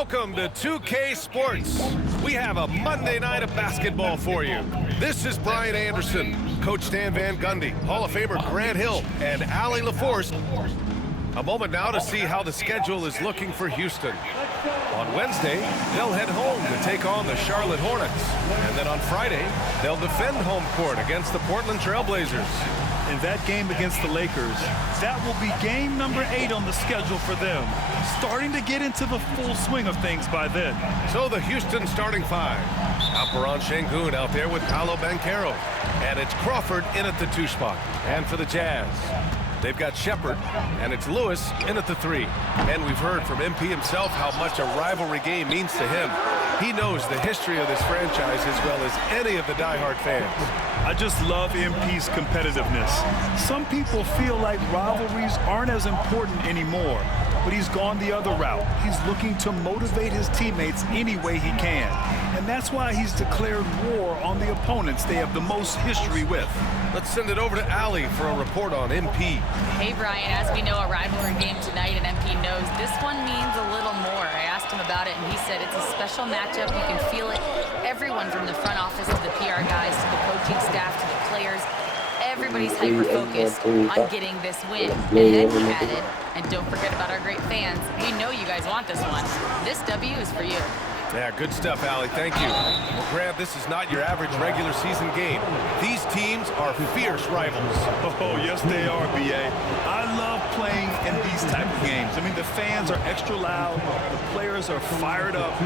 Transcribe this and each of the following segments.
Welcome to 2K Sports. We have a Monday night of basketball for you. This is Brian Anderson, Coach Stan Van Gundy, Hall of Famer Grant Hill, and Allie LaForce. A moment now to see how the schedule is looking for Houston. On Wednesday, they'll head home to take on the Charlotte Hornets. And then on Friday, they'll defend home court against the Portland Trailblazers. In that game against the Lakers, that will be game number 8 on the schedule for them. Starting to get into the full swing of things by then. So the Houston starting 5. Alperen Sengun out there with Paolo Banchero. And it's Crawford in at the 2 spot. And for the Jazz, they've got Shepherd, and it's Lewis in at the 3. And we've heard from MP himself how much a rivalry game means to him. He knows the history of this franchise as well as any of the diehard fans. I just love MP's competitiveness. Some people feel like rivalries aren't as important anymore, but he's gone the other route. He's looking to motivate his teammates any way he can. And that's why he's declared war on the opponents they have the most history with. Let's send it over to Allie for a report on MP. Hey, Brian, as we know, a rivalry game tonight, and MP knows this one means a little more. I asked him about it, and he said it's a special matchup. You can feel it. Everyone from the front office to the PR guys to the coaching staff to the players, everybody's hyper-focused on getting this win. And then he added, and don't forget about our great fans. We know you guys want this one. This W is for you. Yeah, good stuff, Allie. Thank you. Well, Grant, this is not your average regular season game. These teams are fierce rivals. Oh, yes, they are, B.A. I love playing in these type of games. I mean, the fans are extra loud. The players are fired up.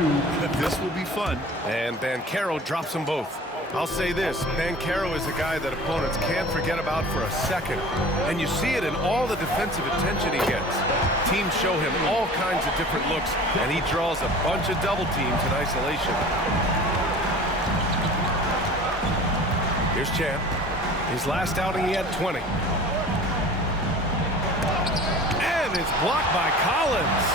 This will be fun. And Banchero drops them both. I'll say this, Banchero is a guy that opponents can't forget about for a second. And you see it in all the defensive attention he gets. Teams show him all kinds of different looks, and he draws a bunch of double teams in isolation. Here's Champ. His last outing, he had 20. And it's blocked by Collins.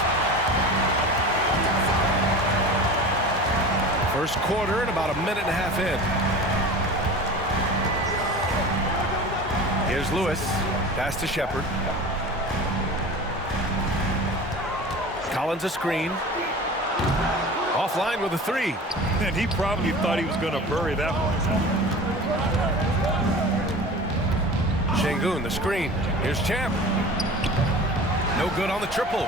First quarter and about a minute and a half in. Here's Lewis. Pass to Shepherd. Collins a screen. Offline with a 3. And he probably thought he was going to bury that one. Sengun, the screen. Here's Champ. No good on the triple.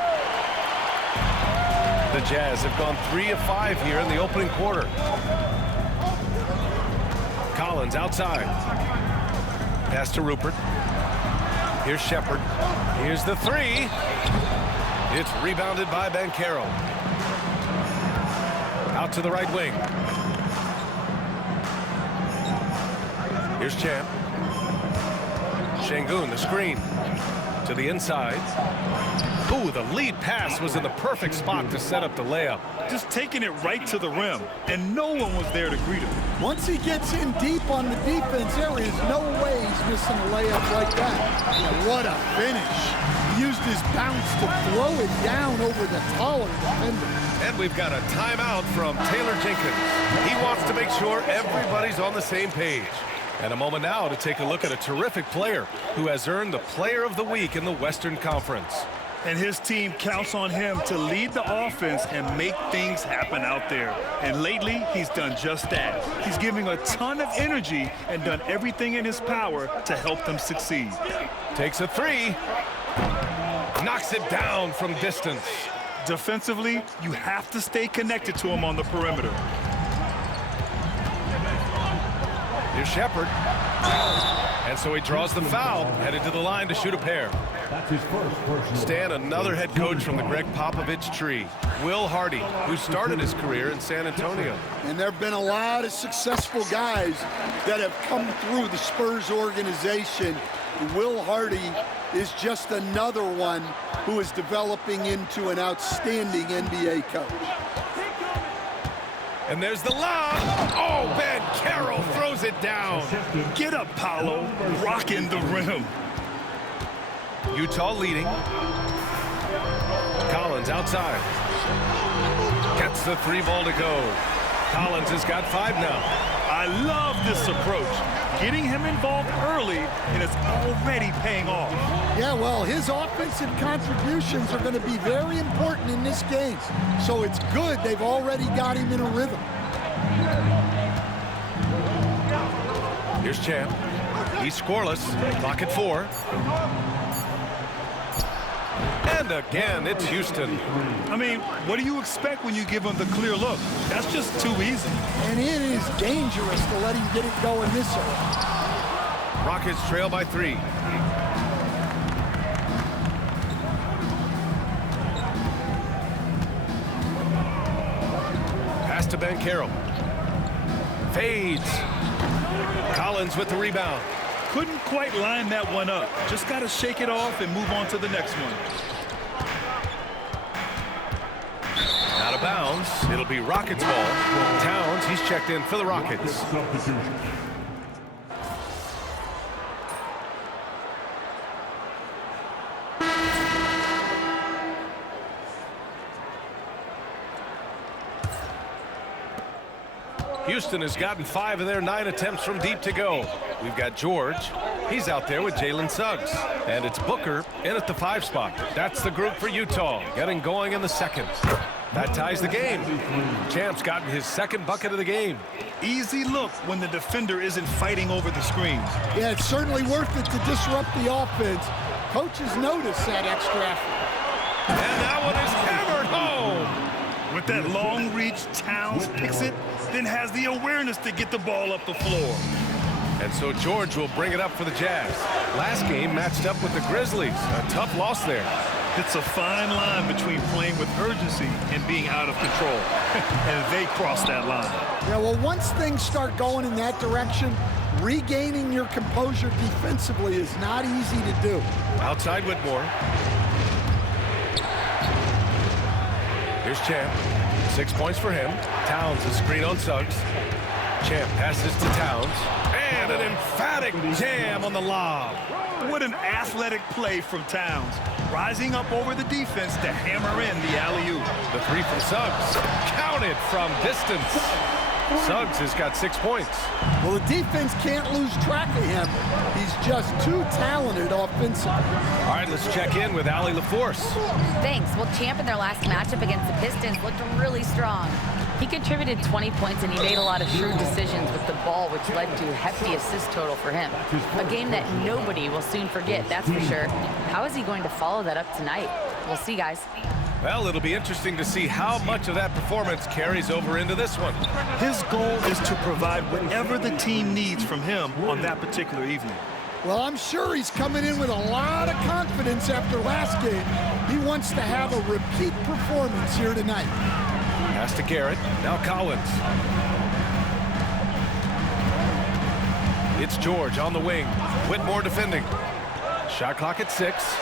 The Jazz have gone 3 of 5 here in the opening quarter. Collins outside. Pass to Rupert. Here's Shepherd. Here's the 3. It's rebounded by Banchero. Out to the right wing. Here's Champ. Sengun, the screen. To the inside. Ooh, the lead pass was in the perfect spot to set up the layup. Just taking it right to the rim, and no one was there to greet him. Once he gets in deep on the defense, there is no way he's missing a layup like that. Yeah, what a finish. He used his bounce to throw it down over the taller defender. And we've got a timeout from Taylor Jenkins. He wants to make sure everybody's on the same page. And a moment now to take a look at a terrific player who has earned the Player of the Week in the Western Conference. And his team counts on him to lead the offense and make things happen out there. And lately, he's done just that. He's giving a ton of energy and done everything in his power to help them succeed. Takes a 3. Knocks it down from distance. Defensively, you have to stay connected to him on the perimeter. Here's Shepherd. And so he draws the foul, headed to the line to shoot a pair. Stan, another head coach from the Greg Popovich tree, Will Hardy, who started his career in San Antonio. And there have been a lot of successful guys that have come through the Spurs organization. Will Hardy is just another one who is developing into an outstanding NBA coach. And there's the lob. Oh, Banchero throws it down. Get up, Paolo. Rocking the rim. Utah leading. Collins outside. Gets the 3 ball to go. Collins has got 5 now. I love this approach. Getting him involved early, and it's already paying off. Yeah, well, his offensive contributions are going to be very important in this game. So it's good they've already got him in a rhythm. Here's Champ. He's scoreless. Clock at 4. And again, it's Houston. I mean, what do you expect when you give him the clear look? That's just too easy. And it is dangerous to let him get it going this early. Rockets trail by 3. Pass to Banchero. Fades. Collins with the rebound. Couldn't quite line that one up. Just got to shake it off and move on to the next one. Out of bounds. It'll be Rockets ball. Towns, he's checked in for the Rockets. Houston has gotten 5 of their 9 attempts from deep to go. We've got George. He's out there with Jalen Suggs. And it's Booker in at the 5 spot. That's the group for Utah, getting going in the second. That ties the game. Champ's gotten his second bucket of the game. Easy look when the defender isn't fighting over the screen. Yeah, it's certainly worth it to disrupt the offense. Coaches notice that extra effort. And that one is hammered home. With that long reach, Towns picks it, then has the awareness to get the ball up the floor. And so George will bring it up for the Jazz. Last game matched up with the Grizzlies. A tough loss there. It's a fine line between playing with urgency and being out of control. And they cross that line. Yeah, well, once things start going in that direction, regaining your composure defensively is not easy to do. Outside Whitmore. Here's Champ. 6 points for him. Towns, a screen on Suggs. Champ passes to Towns. And an emphatic jam on the lob. What an athletic play from Towns. Rising up over the defense to hammer in the alley-oop. The 3 from Suggs. Counted from distance. Suggs has got 6 points. Well, the defense can't lose track of him. He's just too talented offensively. All right, let's check in with Allie LaForce. Thanks. Well, Champ in their last matchup against the Pistons looked really strong. He contributed 20 points and he made a lot of shrewd decisions with the ball, which led to a hefty assist total for him. A game that nobody will soon forget, that's for sure. How is he going to follow that up tonight? We'll see, guys. Well, it'll be interesting to see how much of that performance carries over into this one. His goal is to provide whatever the team needs from him on that particular evening. Well, I'm sure he's coming in with a lot of confidence after last game. He wants to have a repeat performance here tonight. Pass to Garrett. Now Collins. It's George on the wing. Whitmore defending. Shot clock at 6.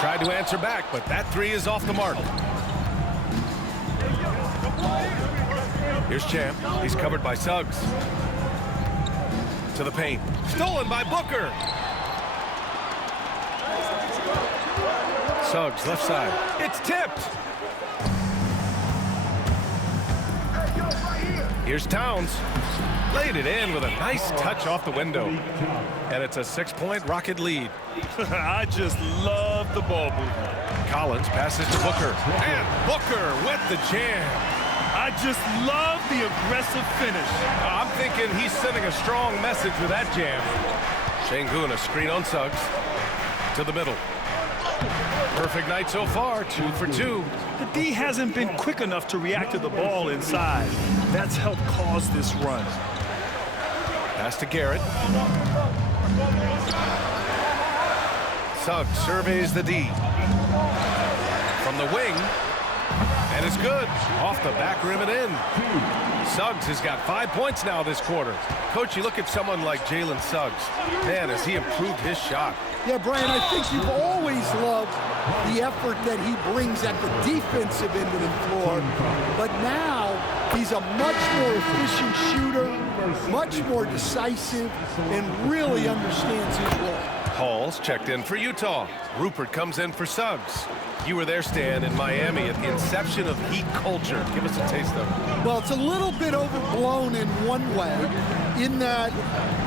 Tried to answer back, but that 3 is off the mark. Here's Champ. He's covered by Suggs. To the paint. Stolen by Booker. Suggs, left side. It's tipped. Here's Towns. Laid it in with a nice touch off the window. And it's a 6-point Rocket lead. I just love the ball movement. Collins passes to Booker. And Booker with the jam. I just love the aggressive finish. I'm thinking he's sending a strong message with that jam. Şengün, a screen on Suggs. To the middle. Perfect night so far, 2 for 2. The D hasn't been quick enough to react to the ball inside. That's helped cause this run. Pass to Garrett. Suggs surveys the D. From the wing. And it's good. Off the back rim and in. Suggs has got 5 points now this quarter. Coach, you look at someone like Jalen Suggs. Man, has he improved his shot. Yeah, Brian, I think you've always loved the effort that he brings at the defensive end of the floor. But now he's a much more efficient shooter, much more decisive, and really understands his role. Hall's checked in for Utah. Rupert comes in for Suggs. You were there, Stan, in Miami at the inception of Heat culture. Give us a taste of it. Well, it's a little bit overblown in one way, in that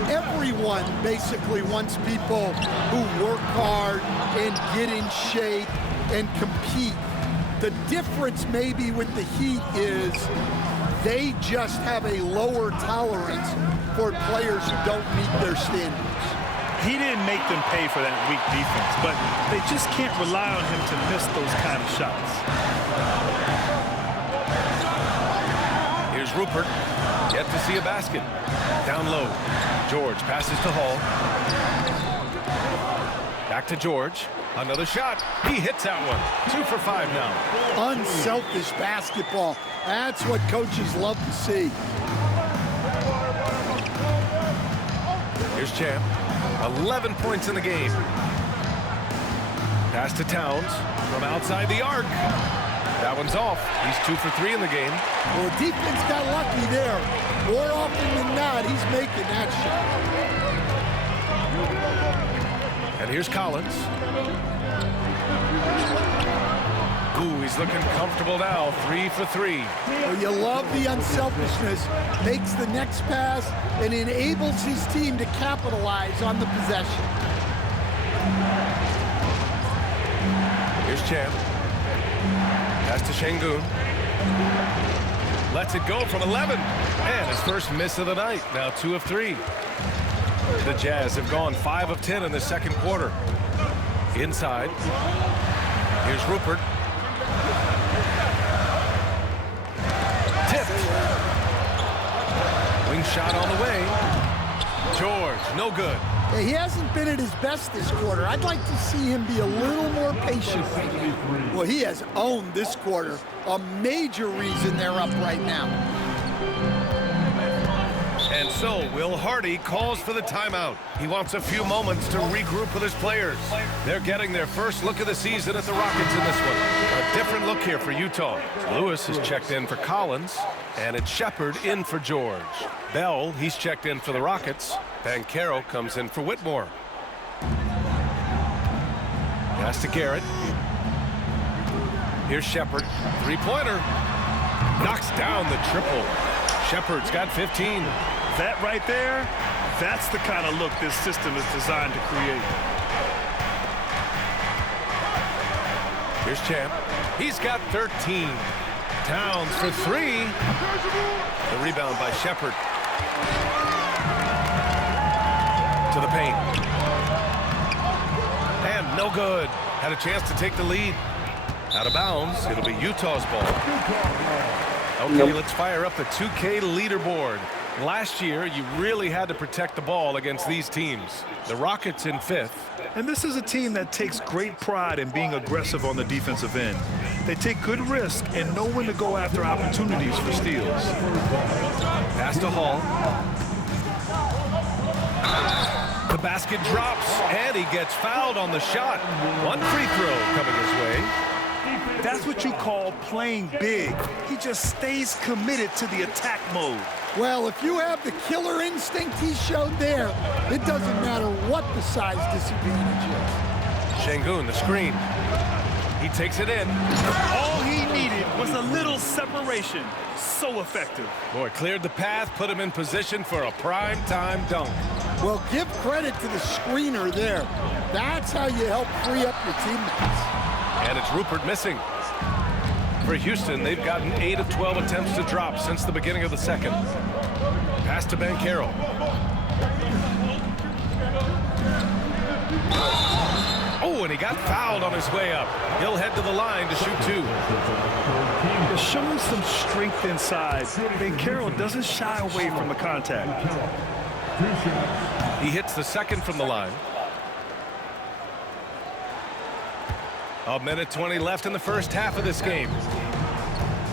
everyone basically wants people who work hard and get in shape and compete. The difference maybe with the Heat is they just have a lower tolerance for players who don't meet their standards. He didn't make them pay for that weak defense, but they just can't rely on him to miss those kind of shots. Here's Rupert. Yet to see a basket. Down low. George passes to Hall. Back to George. Another shot. He hits that one. 2 for 5 now. Unselfish basketball. That's what coaches love to see. Here's Champ. 11 points in the game. Pass to Towns from outside the arc. That one's off. He's 2 for 3 in the game. Well, the defense got lucky there. More often than not, he's making that shot. And here's Collins. Ooh, he's looking comfortable now. 3 for 3. Well, you love the unselfishness. Makes the next pass and enables his team to capitalize on the possession. Here's Champ. Pass to Şengün. Lets it go from 11. And his first miss of the night. Now 2 of 3. The Jazz have gone 5 of 10 in the second quarter. Inside. Here's Rupert. Tipped. Wing shot on the way. George, no good. He hasn't been at his best this quarter. I'd like to see him be a little more patient. Well, he has owned this quarter. A major reason they're up right now. And so Will Hardy calls for the timeout. He wants a few moments to regroup with his players. They're getting their first look of the season at the Rockets in this one. A different look here for Utah. Lewis is checked in for Collins, and it's Shepherd in for George. Bell, he's checked in for the Rockets. Banchero comes in for Whitmore. Pass to Garrett. Here's Shepherd. Three-pointer. Knocks down the triple. Shepherd's got 15. That right there, that's the kind of look this system is designed to create. Here's Champ. He's got 13. Towns for 3. The rebound by Shepherd. To the paint. And no good. Had a chance to take the lead. Out of bounds. It'll be Utah's ball. Okay, let's fire up the 2K leaderboard. Last year, you really had to protect the ball against these teams. The Rockets in 5th. And this is a team that takes great pride in being aggressive on the defensive end. They take good risk and know when to go after opportunities for steals. Pass to Hall. The basket drops, and he gets fouled on the shot. One free throw coming his way. That's what you call playing big. He just stays committed to the attack mode. Well, if you have the killer instinct he showed there, it doesn't matter what the size disadvantage is. Şengün, the screen. He takes it in. All he needed was a little separation. So effective. Boy, cleared the path, put him in position for a prime-time dunk. Well, give credit to the screener there. That's how you help free up your teammates. And it's Rupert missing. For Houston, they've gotten 8 of 12 attempts to drop since the beginning of the second. Pass to Banchero. Oh, and he got fouled on his way up. He'll head to the line to shoot 2. They're showing some strength inside. Banchero doesn't shy away from the contact. He hits the second from the line. A minute 20 left in the first half of this game.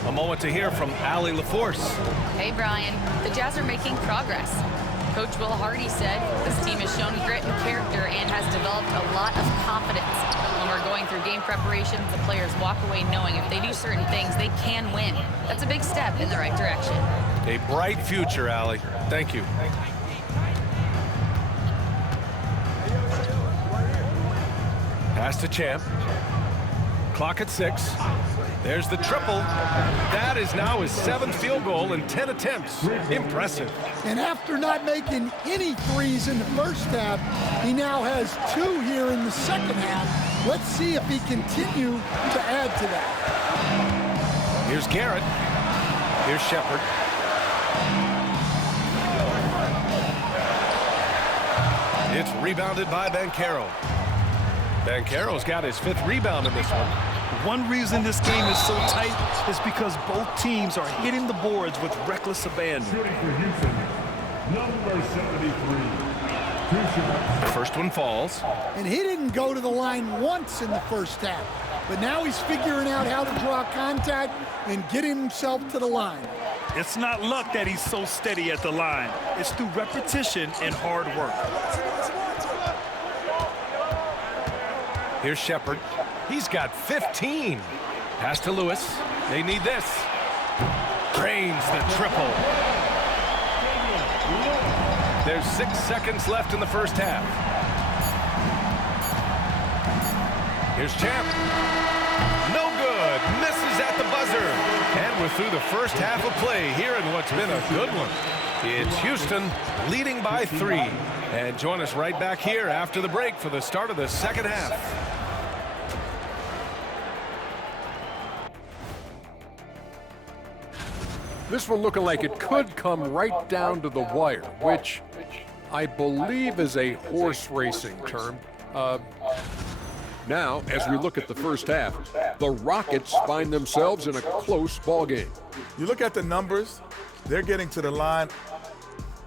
A moment to hear from Allie LaForce. Hey, Brian. The Jazz are making progress. Coach Will Hardy said this team has shown grit and character and has developed a lot of confidence. When we're going through game preparations, the players walk away knowing if they do certain things, they can win. That's a big step in the right direction. A bright future, Allie. Thank you. Pass to Champ. Clock at 6. There's the triple. That is now his 7th field goal in 10 attempts. Impressive. And after not making any threes in the first half, he now has 2 here in the second half. Let's see if he continue to add to that. Here's Garrett. Here's Shepard. It's rebounded by Banchero. Banchero's got his 5th rebound in this one. One reason this game is so tight is because both teams are hitting the boards with reckless abandon. Shooting for Houston, number 73. The first one falls. And he didn't go to the line once in the first half. But now he's figuring out how to draw contact and get himself to the line. It's not luck that he's so steady at the line. It's through repetition and hard work. Here's Shepard. He's got 15. Pass to Lewis. They need this. Drains the triple. There's 6 seconds left in the first half. Here's Champ. No good. Misses at the buzzer. And we're through the first half of play here in what's been a good one. It's Houston leading by 3. And join us right back here after the break for the start of the second half. This one looking like it could come right down to the wire, which I believe is a horse racing term. Now, as we look at the first half, the Rockets find themselves in a close ball game. You look at the numbers, they're getting to the line.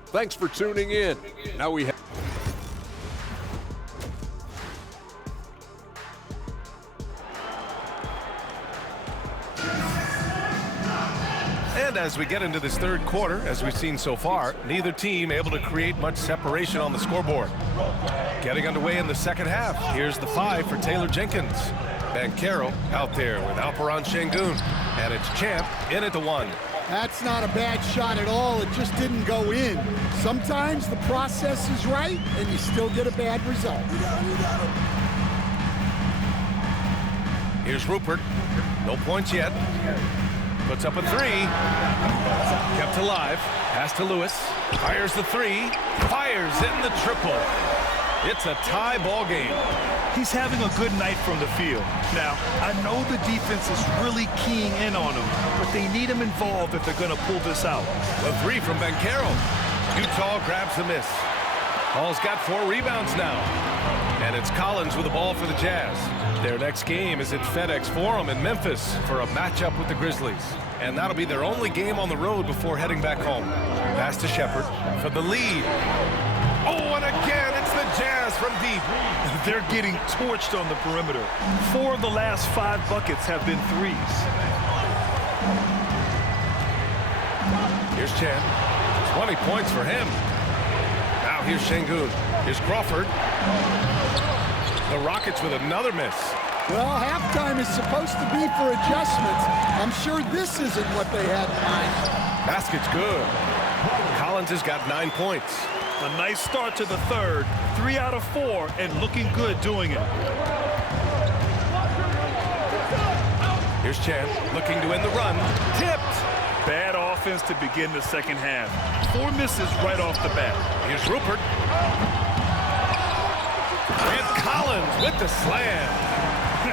Thanks for tuning in. Now we have And as we get into this third quarter, as we've seen so far, neither team able to create much separation on the scoreboard. Getting underway in the second half. Here's the 5 for Taylor Jenkins. Banchero out there with Alperen Şengün. And it's Champ in at the 1. That's not a bad shot at all. It just didn't go in. Sometimes the process is right, and you still get a bad result. Here's Rupert. No points yet. Puts up a 3. Kept alive. Pass to Lewis. Fires the 3. Fires in the triple. It's a tie ball game. He's having a good night from the field. Now, I know the defense is really keying in on him, but they need him involved if they're going to pull this out. The 3 from Banchero. Utah grabs the miss. Hall's got 4 rebounds now. And it's Collins with the ball for the Jazz. Their next game is at FedEx Forum in Memphis for a matchup with the Grizzlies. And that'll be their only game on the road before heading back home. Pass to Shepard for the lead. Oh, and again, it's the Jazz from deep. They're getting torched on the perimeter. 4 of the last 5 buckets have been threes. Here's Champ. 20 points for him. Now here's Şengün. Here's Crawford. The Rockets with another miss. Well, halftime is supposed to be for adjustments. I'm sure this isn't what they had in mind. Basket's good. Collins has got 9 points. A nice start to the third. 3 out of 4 and looking good doing it. Here's Champ looking to end the run. Tipped. Bad offense to begin the second half. 4 misses right off the bat. Here's Rupert. And Collins with the slam.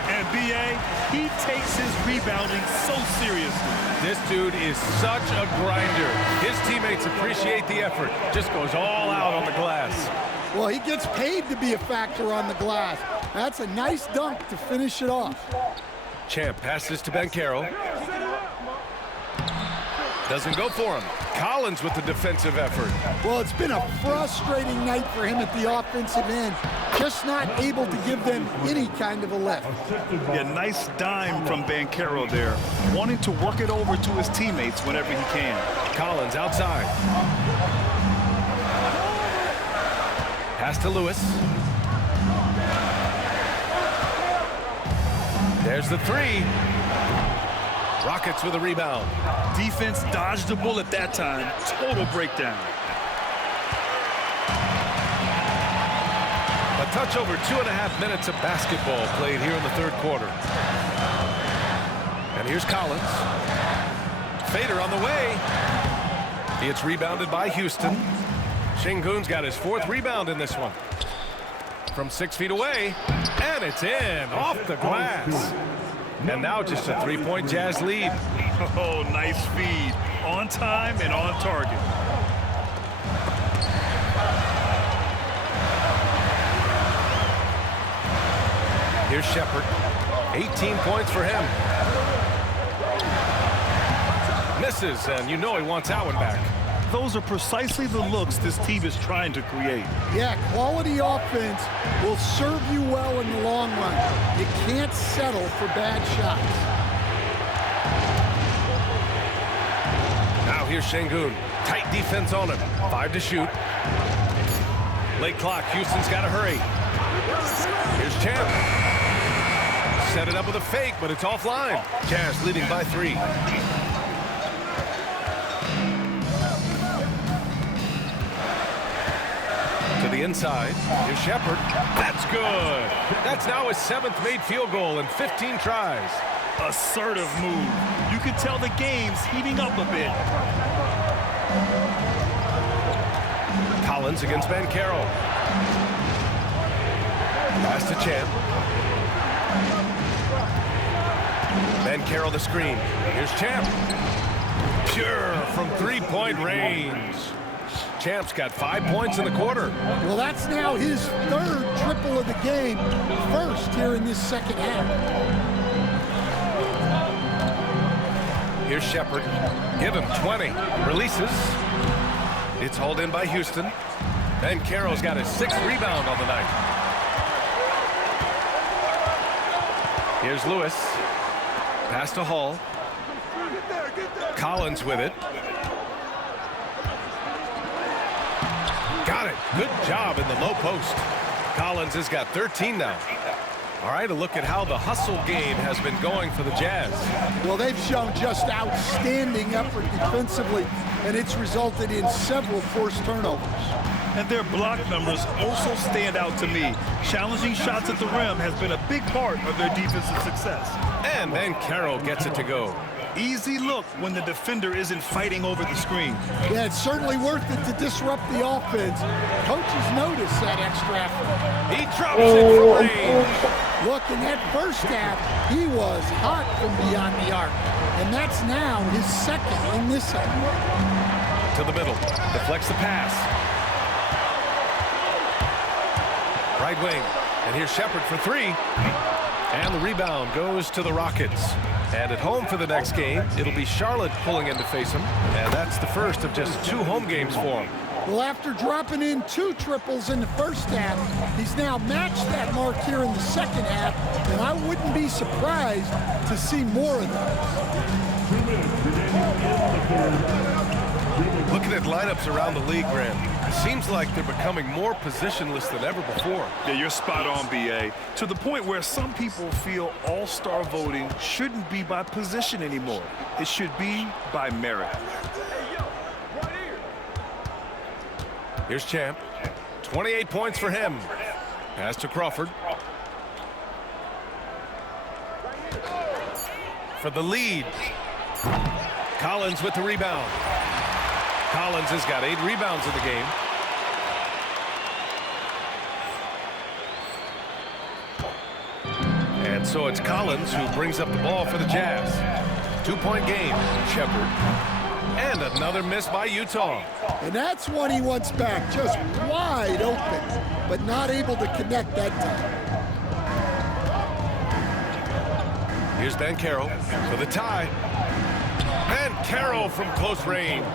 And B.A., he takes his rebounding so seriously. This dude is such a grinder. His teammates appreciate the effort. Just goes all out on the glass. Well, he gets paid to be a factor on the glass. That's a nice dunk to finish it off. Champ passes to Banchero. Doesn't go for him. Collins with the defensive effort. Well, it's been a frustrating night for him at the offensive end. Just not able to give them any kind of a lift. Yeah, nice dime from Banchero there. Wanting to work it over to his teammates whenever he can. Collins outside. Pass to Lewis. There's the 3. Rockets with a rebound. Defense dodged the bullet that time. Total breakdown. A touch over 2.5 minutes of basketball played here in the third quarter. And here's Collins. Fader on the way. It's rebounded by Houston. Sengun's got his 4th rebound in this one. From 6 feet away, and it's in, off the glass. And now just a 3-point Jazz lead. Oh, nice feed. On time and on target. Here's Shepherd. 18 points for him. Misses, and you know he wants that one back. Those are precisely the looks this team is trying to create. Yeah, quality offense will serve you well in the long run. You can't settle for bad shots. Now here's Sengun. Tight defense on him. 5 to shoot. Late clock. Houston's got to hurry. Here's Champ. Set it up with a fake, but it's offline. Jazz leading by 3. To the inside. Here's Shepherd. That's good. That's now his 7th made field goal in 15 tries. Assertive move. You can tell the game's heating up a bit. Collins against Banchero. Pass to Champ. Banchero the screen. Here's Champ. Pure from 3-point range. Champ's got 5 points in the quarter. Well, that's now his 3rd triple of the game. 1st here in this second half. Here's Shepherd. Give him 20. Releases. It's hauled in by Houston. Banchero's got his 6th rebound on the night. Here's Lewis. Pass to Hall. Collins with it. Got it. Good job in the low post. Collins has got 13 now. All right, a look at how the hustle game has been going for the Jazz. Well, they've shown just outstanding effort defensively, and it's resulted in several forced turnovers. And their block numbers also stand out to me. Challenging shots at the rim has been a big part of their defensive success. And Banchero gets it to go. Easy look when the defender isn't fighting over the screen. Yeah, it's certainly worth it to disrupt the offense. Coaches notice that extra effort. He drops it from range. Look, in that first half, he was hot from beyond the arc. And that's now his 2nd in this half. To the middle. Deflects the pass. Right wing. And here's Shepherd for 3. And the rebound goes to the Rockets. And at home for the next game, it'll be Charlotte pulling in to face him. And that's the first of just 2 home games for him. Well, after dropping in 2 triples in the first half, he's now matched that mark here in the second half, and I wouldn't be surprised to see more of those. Looking at lineups around the league, Grant, it seems like they're becoming more positionless than ever before. Yeah, you're spot on, B.A. To the point where some people feel all-star voting shouldn't be by position anymore. It should be by merit. Here's Champ. 28 points for him. Pass to Crawford. For the lead. Collins with the rebound. Collins has got 8 rebounds in the game. And so it's Collins who brings up the ball for the Jazz. 2-point game. Shepherd. And another miss by Utah. And that's one he wants back, just wide open, but not able to connect that time. Here's Banchero for the tie. Banchero from close range.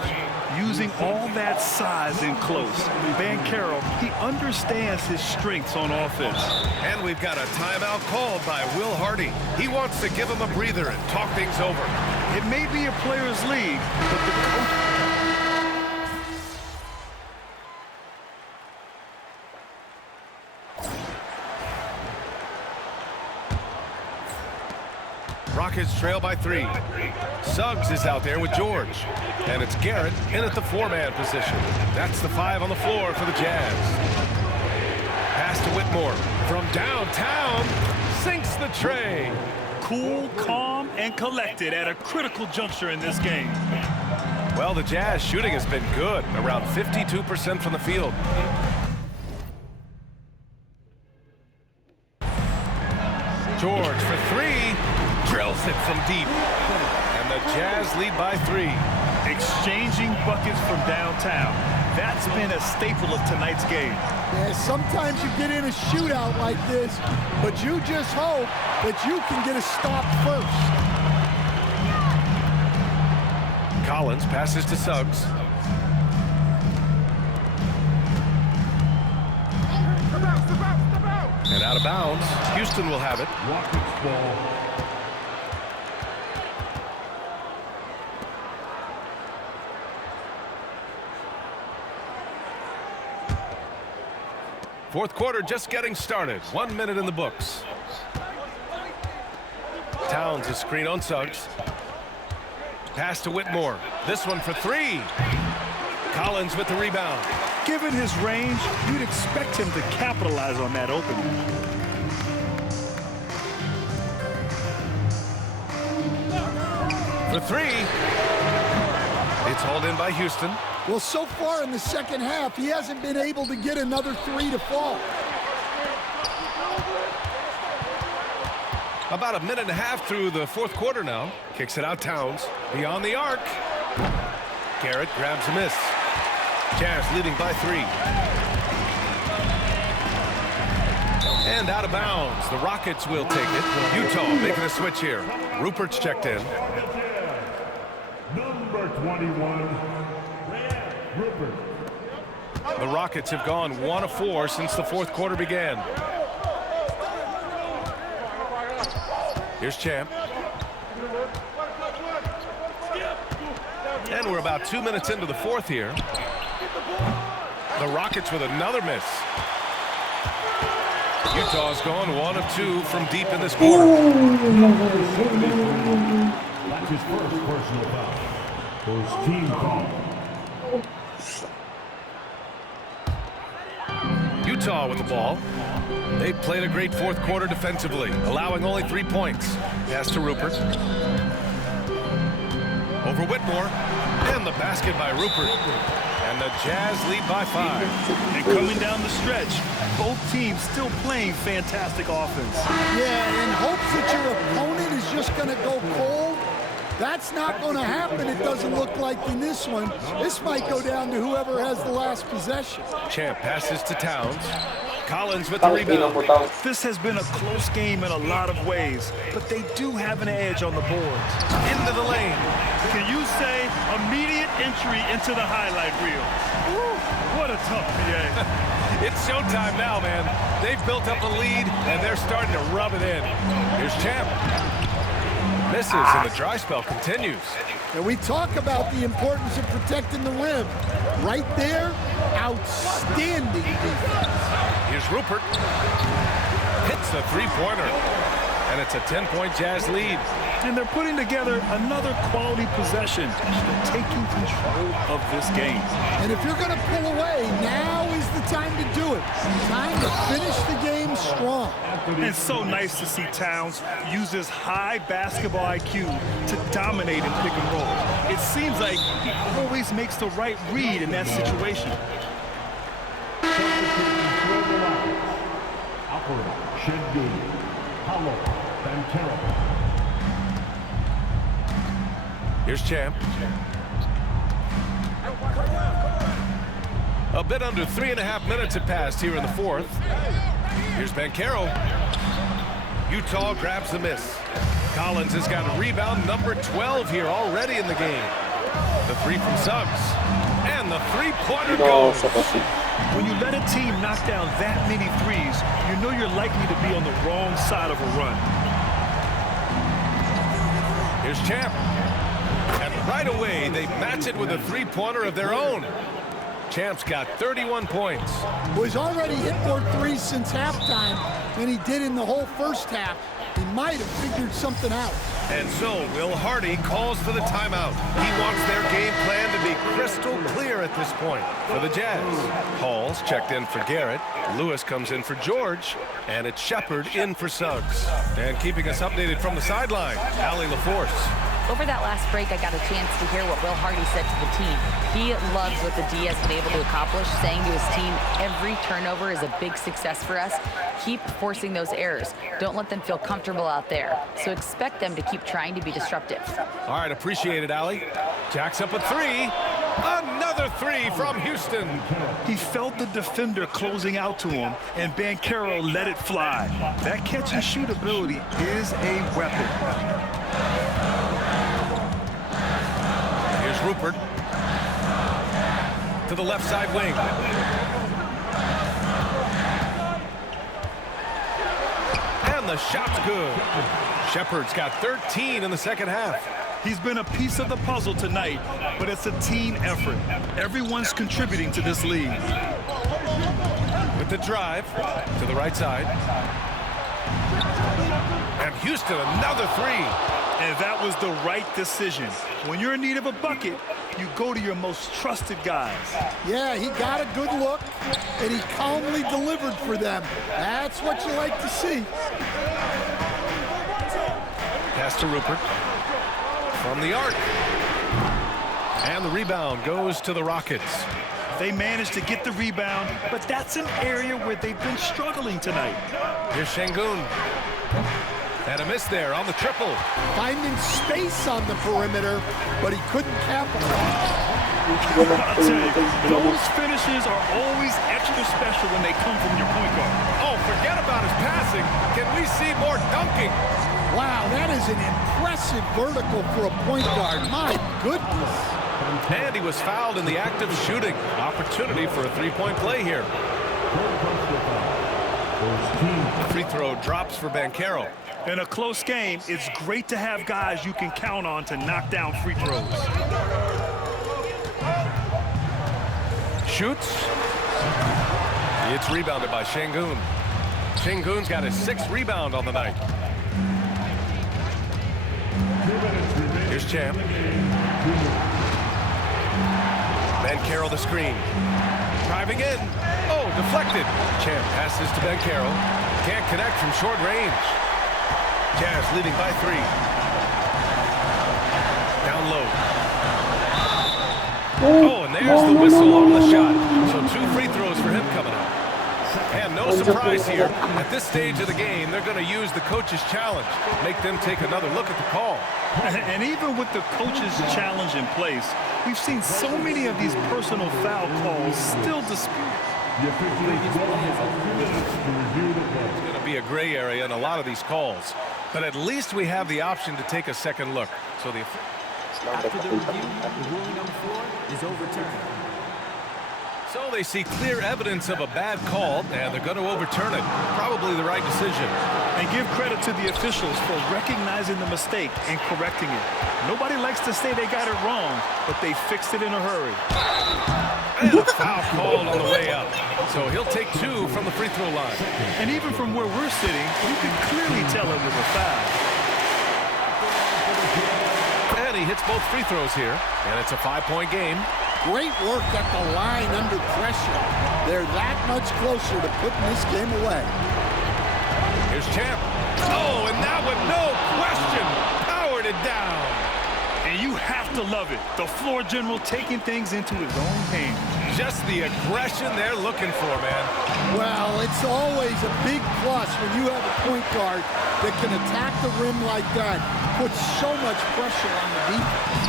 Using all that size in close, Banchero, he understands his strengths on offense. And we've got a timeout called by Will Hardy. He wants to give him a breather and talk things over. It may be a player's league, but the coach... Rockets trail by 3. Suggs is out there with George. And it's Garrett in at the 4-man position. That's the 5 on the floor for the Jazz. Pass to Whitmore from downtown. Sinks the tray. cool, calm, and collected at a critical juncture in this game. Well, the Jazz shooting has been good, around 52% from the field. George for three, drills it from deep. And the Jazz lead by 3. Exchanging buckets from downtown. That's been a staple of tonight's game. Yeah, sometimes you get in a shootout like this, but you just hope that you can get a stop first. Collins passes to Suggs. And out of bounds. Houston will have it. Rockets ball. Fourth quarter just getting started. 1 minute in the books. Towns a screen on Suggs. Pass to Whitmore. This one for 3. Collins with the rebound. Given his range, you'd expect him to capitalize on that opening. For 3. It's hauled in by Houston. Well, so far in the second half, he hasn't been able to get another 3 to fall. About a minute and a half through the fourth quarter now. Kicks it out Towns. Beyond the arc. Garrett grabs a miss. Jazz leading by 3. And out of bounds. The Rockets will take it. Utah making a switch here. Rupert's checked in. Number 21, Rupert. The Rockets have gone 1 of 4 since the fourth quarter began. Here's Champ. And we're about 2 minutes into the fourth here. The Rockets with another miss. Utah's gone 1 of 2 from deep in this quarter. That's his first personal foul. First team foul. Utah with the ball. They played a great fourth quarter defensively, allowing only 3 points. Pass to Rupert. Over Whitmore. And the basket by Rupert. And the Jazz lead by 5. And coming down the stretch, both teams still playing fantastic offense. Yeah, in hopes that your opponent is just going to go cold. That's not going to happen, it doesn't look like in this one. This might go down to whoever has the last possession. Champ passes to Towns. Collins with the rebound. This has been a close game in a lot of ways, but they do have an edge on the boards. Into the lane. Can you say immediate entry into the highlight reel? Woo, what a tough PA. It's showtime now, man. They've built up a lead, and they're starting to rub it in. Here's Champ. Misses, and the dry spell continues. And we talk about the importance of protecting the rim. Right there, outstanding defense. Here's Rupert. Hits the three-pointer. And it's a 10-point Jazz lead. And they're putting together another quality possession. They're taking control of this game. And if you're going to pull away, now is the time to do it. Time to finish the game strong. And it's so nice to see Towns use his high basketball IQ to dominate in pick and roll. It seems like he always makes the right read in that situation. Alfred, Shengun, Paolo, Banchero. Here's Champ. A bit under 3.5 minutes had passed here in the fourth. Here's Banchero. Utah grabs the miss. Collins has got a rebound number 12 here already in the game. The 3 from Suggs. And the three-pointer goes. When you let a team knock down that many threes, you know you're likely to be on the wrong side of a run. Here's Champ. And right away, they match it with a three-pointer of their own. Champ's got 31 points. Well, he's already hit more threes since halftime than he did in the whole first half. He might have figured something out. And so Will Hardy calls for the timeout. He wants their game plan to be crystal clear at this point for the Jazz. Hall's checked in for Garrett. Lewis comes in for George. And it's Shepard in for Suggs. And keeping us updated from the sideline, Allie LaForce. Over that last break, I got a chance to hear what Will Hardy said to the team. He loves what the D has been able to accomplish, saying to his team, every turnover is a big success for us. Keep forcing those errors. Don't let them feel comfortable out there. So expect them to keep trying to be disruptive. All right, appreciate it, Allie. Jack's up a three. Another three from Houston. He felt the defender closing out to him, and Banchero let it fly. That catch-and-shoot ability is a weapon. Here's Rupert to the left side wing. And the shot's good. Shepard's got 13 in the second half. He's been a piece of the puzzle tonight, but it's a team effort. Everyone's contributing to this lead. With the drive to the right side. And Houston, another three. And that was the right decision. When you're in need of a bucket, you go to your most trusted guys. Yeah, he got a good look, and he calmly delivered for them. That's what you like to see. Pass to Rupert. From the arc. And the rebound goes to the Rockets. They managed to get the rebound, but that's an area where they've been struggling tonight. Here's Şengün. And a miss there on the triple. Finding space on the perimeter, but he couldn't capitalize. I'll tell you, those finishes are always extra special when they come from your point guard. Oh, forget about his passing. Can we see more dunking? Wow, that is an impressive vertical for a point guard. My goodness. And he was fouled in the act of shooting. Opportunity for a three-point play here. The free throw drops for Banchero. In a close game, it's great to have guys you can count on to knock down free throws. Shoots. It's rebounded by Şengün. Şengün's got his 6th rebound on the night. Here's Champ. Banchero the screen. Driving in. Oh, deflected. Champ passes to Banchero. Can't connect from short range. Jazz leading by 3. Down low. Oh, and there's the whistle on the shot. So 2 free throws for him coming up. And no surprise here. At this stage of the game, they're going to use the coach's challenge. Make them take another look at the call. And even with the coach's challenge in place, we've seen so many of these personal foul calls still disputed. It's going to be a gray area in a lot of these calls. But at least we have the option to take a second look. So After the review, the ruling on the floor is overturned. So they see clear evidence of a bad call, and they're going to overturn it. Probably the right decision. And give credit to the officials for recognizing the mistake and correcting it. Nobody likes to say they got it wrong, but they fixed it in a hurry. And a foul called on the way up. So he'll take 2 from the free throw line. And even from where we're sitting, you can clearly tell it was a foul. And he hits both free throws here, and it's a 5-point game. Great work at the line under pressure. They're that much closer to putting this game away. Here's Champ. Oh, and that one, no question, powered it down. And you have to love it. The floor general taking things into his own hands. Just the aggression they're looking for, man. Well, it's always a big plus when you have a point guard that can attack the rim like that. Puts so much pressure on the defense.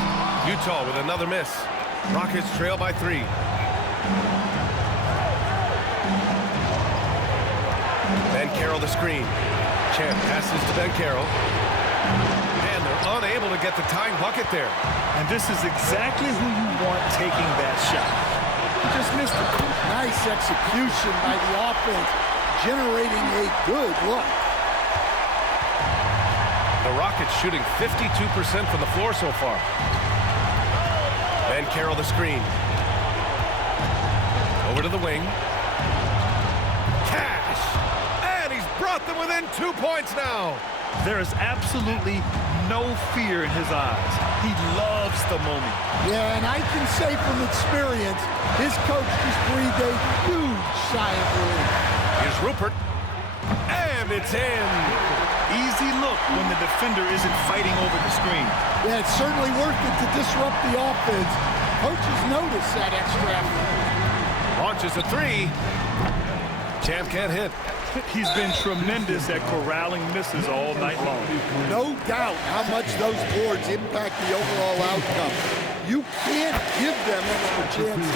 Utah with another miss. Rockets trail by 3. Banchero the screen. Champ passes to Banchero. And they're unable to get the tying bucket there. And this is exactly who you want taking that shot. He just missed it. Nice execution by the offense, generating a good look. The Rockets shooting 52% from the floor so far. Banchero the screen. Over to the wing. Cash! And he's brought them within 2 points now. There is absolutely no fear in his eyes. He loves the moment. Yeah, and I can say from experience, his coach just breathed a huge sigh of relief. Here's Rupert. And it's in. Easy look when the defender isn't fighting over the screen. Yeah, it's certainly worth it to disrupt the offense. Coaches notice that extra effort. Launches a three. Champ can't hit. He's been tremendous at corralling misses all night long. No doubt how much those boards impact the overall outcome. You can't give them extra chances.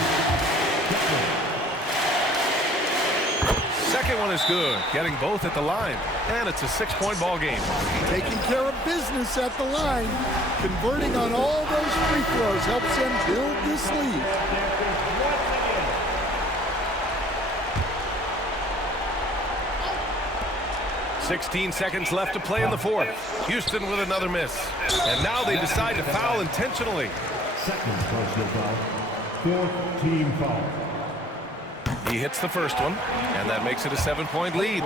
Second one is good, getting both at the line. And it's a 6-point ball game. Taking care of business at the line, converting on all those free throws helps them build this lead. "16 seconds left to play in the fourth. Houston with another miss. And now they decide to foul intentionally. Second personal foul. Fourth team foul. He hits the first one, and that makes it a 7-point lead.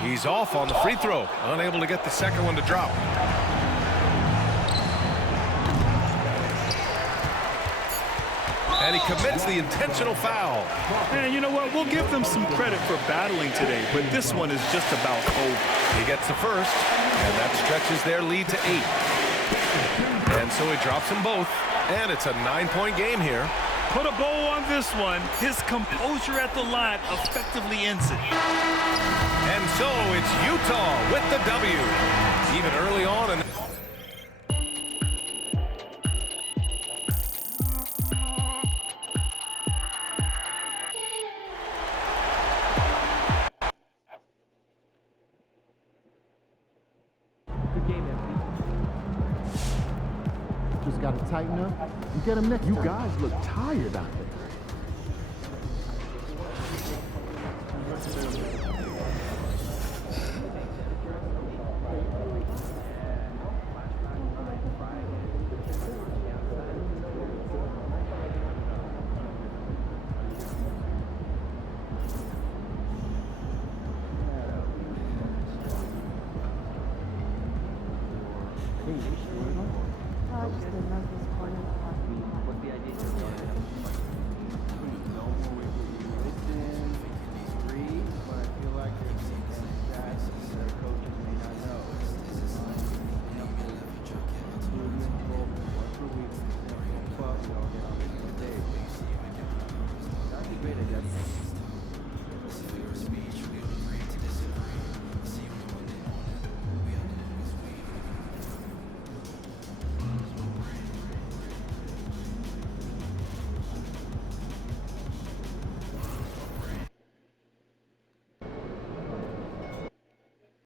He's off on the free throw, unable to get the second one to drop. And he commits the intentional foul. And you know what? We'll give them some credit for battling today, but this one is just about over. He gets the first, and that stretches their lead to 8. And so he drops them both, and it's a 9-point game here. Put a bow on this one. His composure at the line effectively ends it. And so it's Utah with the W. Even early on. And just got to tighten up and get him next time. You guys look tired out there.